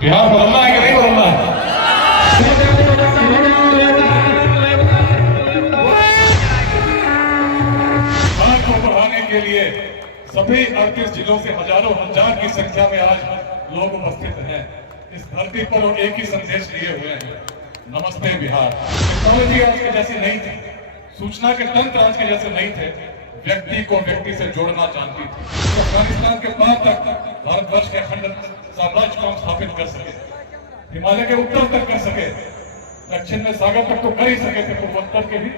बिहार बदलना है कि नहीं बदलना है? बिहार को बढ़ाने के लिए सभी 38 जिलों से हजारों हजार की संख्या में आज लोग उपस्थित हैं इस धरती पर और एक ही संदेश लिए हुए हैं, नमस्ते बिहार। टेक्नोलॉजी आज के जैसी नहीं थी, सूचना के तंत्र आज के जैसे नहीं थे, व्यक्ति को व्यक्ति से जोड़ना जानती थी। तो अफगानिस्तान के पार तक भारतवर्ष के अखंड साम्राज्य को हम स्थापित कर सके, हिमालय के उत्तर तक कर सके, दक्षिण में सागर तक तो कर ही सके थे, पूर्वोत्तर के भी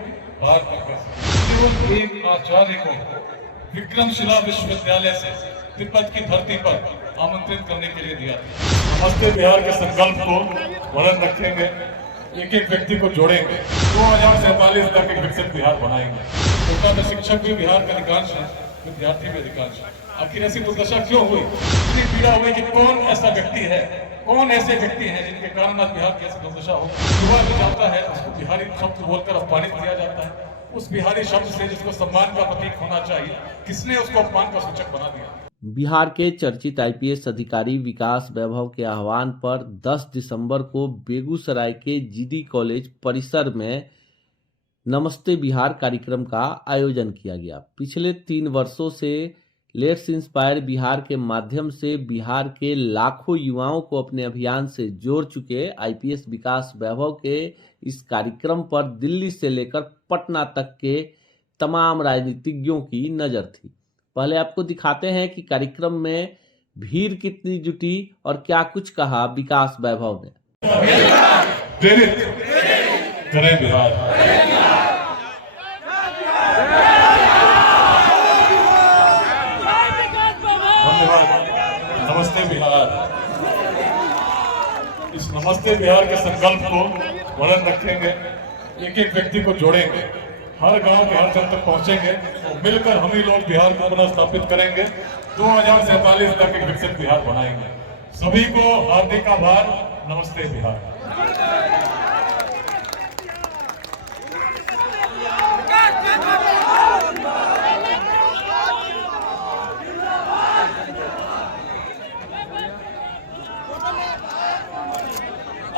भारत तक कर सके। केवल एक आचार्य को विक्रमशिला विश्वविद्यालय से तिब्बत की धरती पर आमंत्रित करने के लिए दिया था। नमस्ते बिहार के संकल्प को वर्ण रखेंगे, एक एक व्यक्ति को जोड़ेंगे, 2047 तक एक विकसित बिहार बनाएंगे। कोटा में शिक्षक भी बिहार के अधिकांश है, विद्यार्थी भी अधिकांश है। आखिर ऐसी दुर्दशा क्यों हुई? इतनी पीड़ा हुई कि कौन ऐसा व्यक्ति है, कौन ऐसे व्यक्ति हैं जिनके कारण आज बिहार की ऐसी दुर्दशा हो? युवा भी जाता है, उसको बिहारी शब्द बोलकर अपमानित किया जाता है। उस बिहारी शब्द से जिसको सम्मान का प्रतीक होना चाहिए, किसने उसको अपमान का सूचक बना दिया? बिहार के चर्चित आईपीएस अधिकारी विकास वैभव के आह्वान पर 10 दिसंबर को बेगूसराय के जीडी कॉलेज परिसर में नमस्ते बिहार कार्यक्रम का आयोजन किया गया। पिछले 3 वर्षों से लेट्स इंस्पायर बिहार के माध्यम से बिहार के लाखों युवाओं को अपने अभियान से जोड़ चुके आईपीएस विकास वैभव के इस कार्यक्रम पर दिल्ली से लेकर पटना तक के तमाम राजनीतिज्ञों की नजर थी। पहले आपको दिखाते हैं कि कार्यक्रम में भीड़ कितनी जुटी और क्या कुछ कहा विकास वैभव ने। करें बिहार, नमस्ते बिहार। इस नमस्ते बिहार के संकल्प को वर्ण रखेंगे, एक एक व्यक्ति को जोड़ेंगे, हर गांव के हर जन तक पहुंचेंगे और मिलकर हम ही लोग बिहार को पुनः स्थापित करेंगे, 2047 तक एक विकसित बिहार बनाएंगे। सभी को हार्दिक आभार, नमस्ते बिहार।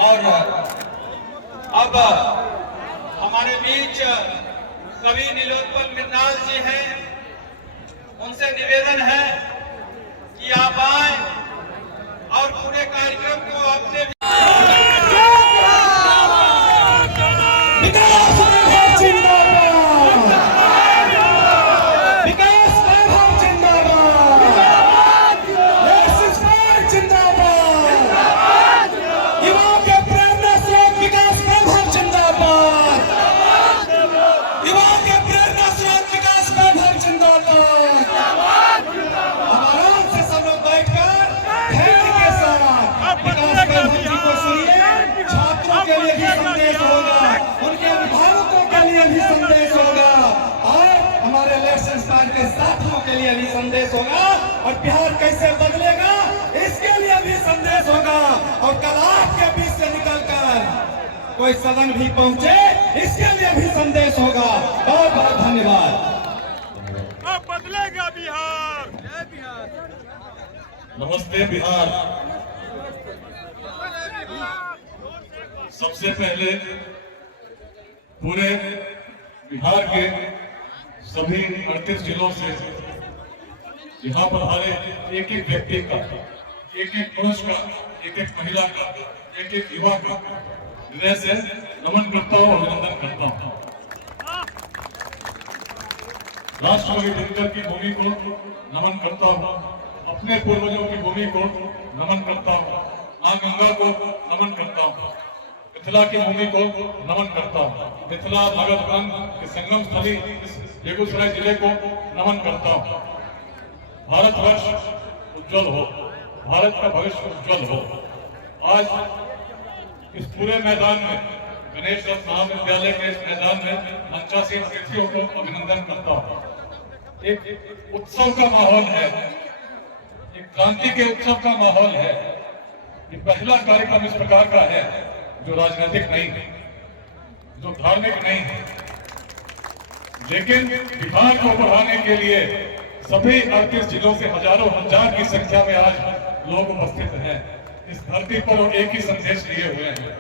और अब हमारे बीच कवि नीलोत्पल मृणाल जी हैं, उनसे निवेदन है कि आप आए और पूरे कार्यक्रम को अपने के साथियों के लिए भी संदेश होगा और बिहार कैसे बदलेगा इसके लिए भी संदेश होगा। और कल आपके बीच से निकलकर कोई सदन भी पहुंचे इसके लिए भी संदेश होगा। बहुत बहुत धन्यवाद। अब बदलेगा बिहार। जय बिहार, नमस्ते बिहार। सबसे पहले पूरे बिहार के सभी 38 जिलों से यहाँ पर हर एक एक व्यक्ति का, एक एक पुरुष का, एक एक महिला का, एक एक युवा का हृदय से नमन करता हूँ, अभिनंदन करता हूँ। राष्ट्रकवि दिनकर की भूमि को नमन करता हूँ, अपने पूर्वजों की भूमि को नमन करता हूँ, मां गंगा को नमन करता हूँ, मिथिला की भूमि को नमन करता हूँ, मिथिला भगत के संगम स्थली बेगूसराय जिले को नमन करता हूँ। भारतवर्ष उज्जवल हो, भारत का भविष्य उज्जवल हो। आज इस पूरे मैदान में, गणेश रत्न महाविद्यालय के इस मैदान में 85 अतिथियों को अभिनंदन करता हूँ। एक उत्सव का माहौल है, एक क्रांति के उत्सव का माहौल है। ये पहला कार्यक्रम इस प्रकार का है जो राजनीतिक नहीं है, जो धार्मिक नहीं है, लेकिन बिहार को बढ़ाने के लिए सभी 38 जिलों से हजारों हजार की संख्या में आज लोग उपस्थित हैं इस धरती पर वो एक ही संदेश लिए हुए हैं,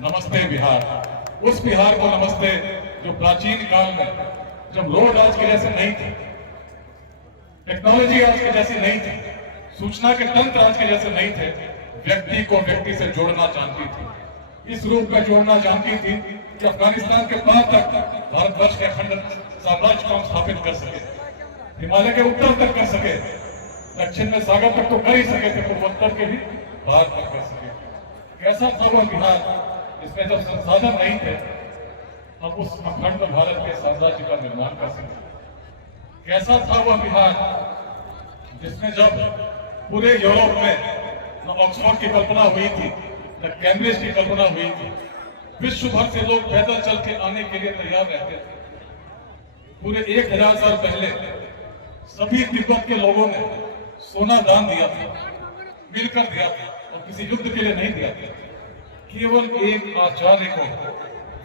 नमस्ते बिहार। उस बिहार को नमस्ते जो प्राचीन काल में, जब रोड आज के जैसे नहीं थे, टेक्नोलॉजी आज के जैसी नहीं थी, सूचना के तंत्र आज के जैसे नहीं थे, व्यक्ति को व्यक्ति से जोड़ना जानती थी। इस रूप में जोड़ना जानती थी कि अफगानिस्तान के पार तक भारतवर्ष के अखंड साम्राज्य को हम स्थापित कर सके, हिमालय के उत्तर तक कर सके, दक्षिण में सागर तक तो कर ही सके थे, पूर्वोत्तर के भी भारत तक कर सके। कैसा था वो बिहार जिसमें जब संसाधन नहीं थे हम उस अखंड भारत के साम्राज्य का निर्माण कर सके। कैसा था वह बिहार जिसमें जब पूरे यूरोप में न ऑक्सफोर्ड की कल्पना हुई थी, न कैम्ब्रिज की कल्पना हुई थी, विश्व भर से लोग पैदल चल के आने के लिए तैयार रहते थे। पूरे 1000 साल पहले सभी तिब्बत के लोगों ने सोना दान दिया था, मिलकर दिया था, और किसी युद्ध के लिए नहीं दिया था। केवल एक आचार्य को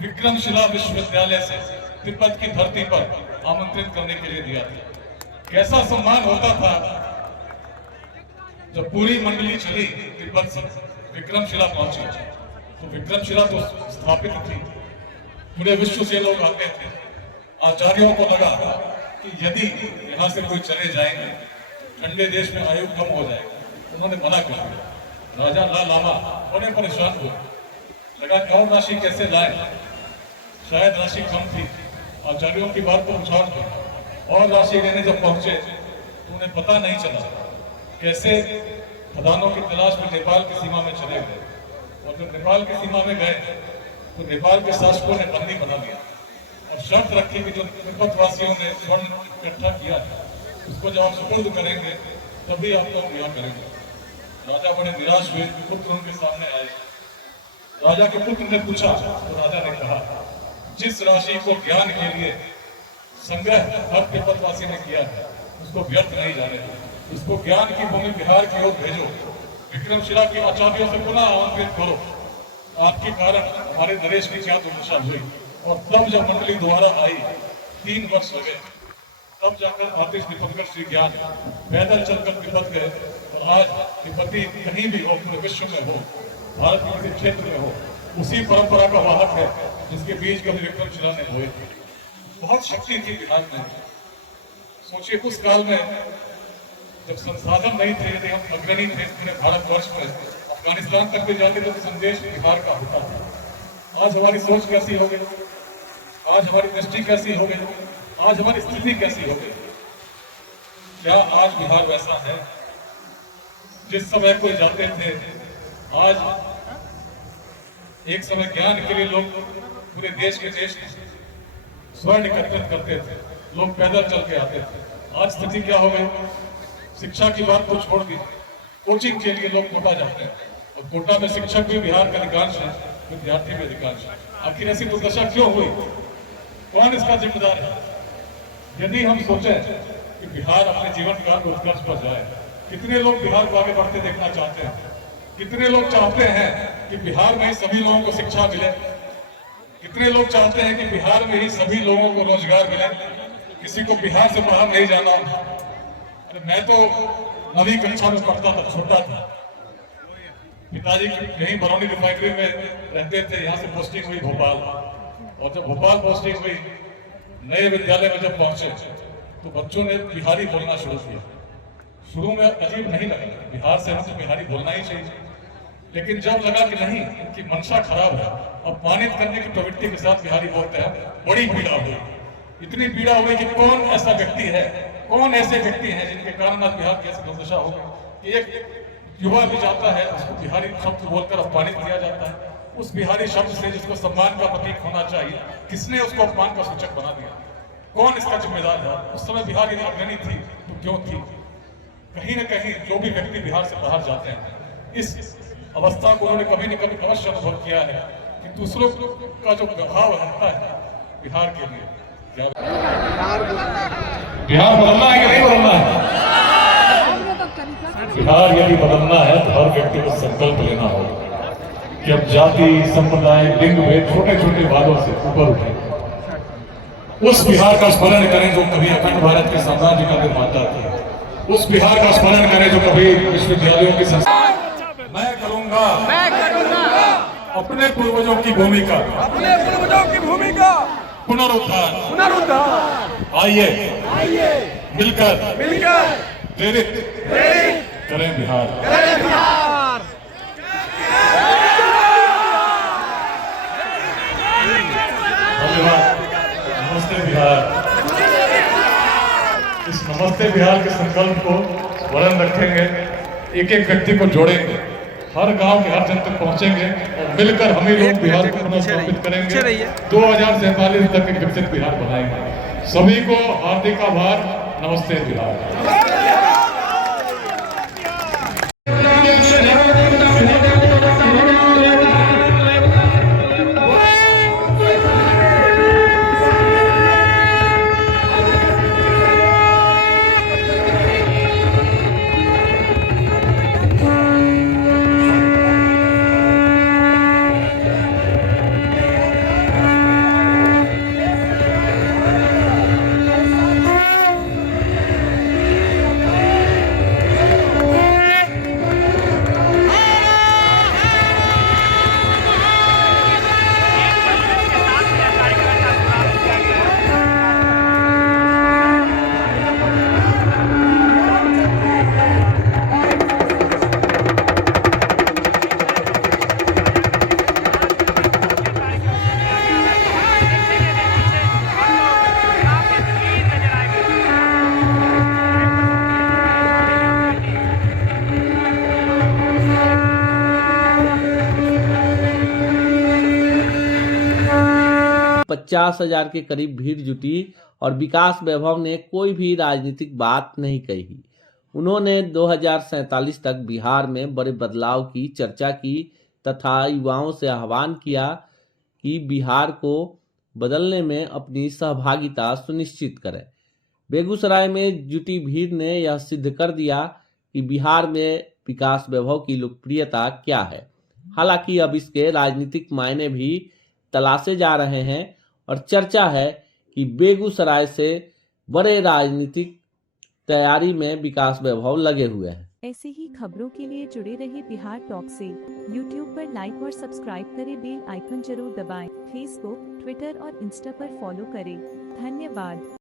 विक्रमशिला विश्वविद्यालय से तिब्बत की धरती पर आमंत्रित करने के लिए दिया था। कैसा सम्मान होता था जब पूरी मंडली चली तिब्बत से विक्रमशिला पहुंची, तो विक्रमशिला तो स्थापित थी, पूरे विश्व से लोग आते थे। आचार्यों को लगा कि यदि यहाँ से कोई चले जाएंगे ठंडे देश में आयु कम हो जाएगा, उन्होंने मना कर दिया। राजा लाल लामा बड़े परेशान हुए, लगा और राशि कैसे लाए, शायद राशि कम थी। आचार्यों की बात को उछाल दी और राशि लेने जब पहुंचे तो उन्हें पता नहीं चला कैसे खदानों की तलाश में नेपाल की सीमा में चले गए, और जब नेपाल की सीमा में गए तो नेपाल के शासकों ने बंदी बना लिया और शर्त रखी कि जो तिब्बत वासियों ने स्वर्ण इकट्ठा किया उसको जब आप सुपुर्द करेंगे तभी आप लोग यहाँ करेंगे। राजा बड़े निराश हुए, पुत्र उनके सामने आए। राजा के पुत्र ने पूछा तो राजा ने कहा, जिस राशि को ज्ञान के लिए संग्रह हर तिब्बतवासी ने किया है उसको व्यर्थ नहीं जाने, उसको ज्ञान की भूमि बिहार की ओर भेजो, विक्रमशिला के आचार्यों से पुनः आमंत्रित करो। आपके कारण हमारे नरेश की क्या दुर्दशा हुई। और तब जब मंडली दोबारा आई, 3 वर्ष हो गए, तब जाकर आतिश दीपंकर श्री ज्ञान पैदल चलकर तिब्बत गए। और आज तिब्बती कहीं भी हो, पूरे विश्व में हो, भारत के किसी क्षेत्र में हो, उसी परंपरा का वाहक है जिसके बीज कभी विक्रमशिला ने बोए थे। बहुत शक्ति थी बिहार में। सोचिए उस काल में जब संसाधन नहीं थे, यदि हम अग्रणी थे पूरे भारतवर्ष में, अफगानिस्तान तक भी जाते थे तो संदेश बिहार का होता था। आज हमारी सोच कैसी हो गई, आज हमारी दृष्टि कैसी हो गई, आज हमारी स्थिति कैसी हो गई। क्या आज बिहार वैसा है? जिस समय कोई जाते थे, आज एक समय ज्ञान के लिए लोग पूरे देश के देश स्वर्ण एकत्रित करते थे, लोग पैदल चल के आते थे। आज स्थिति क्या हो गई? शिक्षा की बात को छोड़ दी, कोचिंग के लिए लोग कोटा जाते हैं, और कोटा में शिक्षक भी बिहार का अधिकांश है, विद्यार्थी भी अधिकांश है। आखिर ऐसी दुर्दशा क्यों हुई? कौन इसका जिम्मेदार है? यदि हम सोचें कि बिहार अपने जीवन काल में उत्कर्ष पर जाए, कितने लोग बिहार को आगे बढ़ते देखना चाहते हैं? कितने लोग चाहते हैं कि बिहार में ही सभी लोगों को शिक्षा मिले? कितने लोग चाहते हैं कि बिहार में ही सभी लोगों को रोजगार मिले, किसी को बिहार से बाहर नहीं जाना? अरे मैं तो 9वीं कक्षा में पढ़ता था, छोटा था, पिताजी यहीं बरौनी रिफाइनरी में रहते थे, यहाँ से पोस्टिंग हुई भोपाल। और जब भोपाल पोस्टिंग हुई, नए विद्यालय में जब पहुंचे तो बच्चों ने बिहारी बोलना शुरू किया। शुरू में अजीब नहीं लगा, बिहार से हम तो बिहारी बोलना ही चाहिए, लेकिन जब लगा कि नहीं, इनकी मंशा खराब है, अपमानित करने की प्रवृत्ति के साथ बिहारी बोलते हैं, बड़ी पीड़ा हुई। इतनी पीड़ा हुई कि कौन ऐसा व्यक्ति है, कौन ऐसे व्यक्ति हैं जिनके कारण आज बिहार की ऐसी दुर्दशा हो गई। एक युवा भी जाता है, उसको बिहारी शब्द बोलकर अपमानित किया जाता है। उस बिहारी शब्द से जिसको सम्मान का प्रतीक होना चाहिए, किसने उसको अपमान का सूचक बना दिया? कौन इसका जिम्मेदार है? उस समय बिहार यदि अग्रणी थी तो क्यों थी? कहीं न कहीं जो भी व्यक्ति बिहार से बाहर जाते हैं, इस अवस्था को उन्होंने कभी न कभी अवश्य अनुभव किया है कि दूसरों का जो प्रभाव रहता है बिहार के लिए, क्या बिहार बदलना है कि नहीं बदलना है? बिहार यदि बदलना है तो हर व्यक्ति को संकल्प लेना होगा कि अब जाति, संप्रदाय, लिंग भेद, छोटे छोटे वादों से ऊपर उठे। उस बिहार का स्मरण करें जो कभी अखंड भारत के साम्राज्य का निर्माता था। उस बिहार का स्मरण करें जो कभी विश्वविद्यालयों की संस्था। मैं करूंगा करूंगा अपने पूर्वजों की भूमिका पुनरुद्धार। आइए मिलकर प्रेरित करें बिहार। धन्यवाद। नमस्ते बिहार। इस नमस्ते बिहार के संकल्प को वरण रखेंगे, एक एक व्यक्ति को जोड़ेंगे, हर गांव के हर जन तक पहुंचेंगे और मिलकर हम ही लोग बिहार को पुनर्स्थापित करेंगे। 2047 तक एक विकसित बिहार बनाएंगे। सभी को हार्दिक आभार। नमस्ते बिहार। 50,000 के करीब भीड़ जुटी और विकास वैभव ने कोई भी राजनीतिक बात नहीं कही। उन्होंने 2047 तक बिहार में बड़े बदलाव की चर्चा की तथा युवाओं से आह्वान किया कि बिहार को बदलने में अपनी सहभागिता सुनिश्चित करें। बेगूसराय में जुटी भीड़ ने यह सिद्ध कर दिया कि बिहार में विकास वैभव की लोकप्रियता क्या है। हालांकि अब इसके राजनीतिक मायने भी तलाशे जा रहे हैं और चर्चा है कि बेगूसराय से बड़े राजनीतिक तैयारी में विकास वैभव लगे हुए हैं। ऐसे ही खबरों के लिए जुड़े रहे बिहार टॉक से। यूट्यूब पर लाइक और सब्सक्राइब करें, बेल आइकन जरूर दबाएं। फेसबुक, ट्विटर और इंस्टा पर फॉलो करें। धन्यवाद।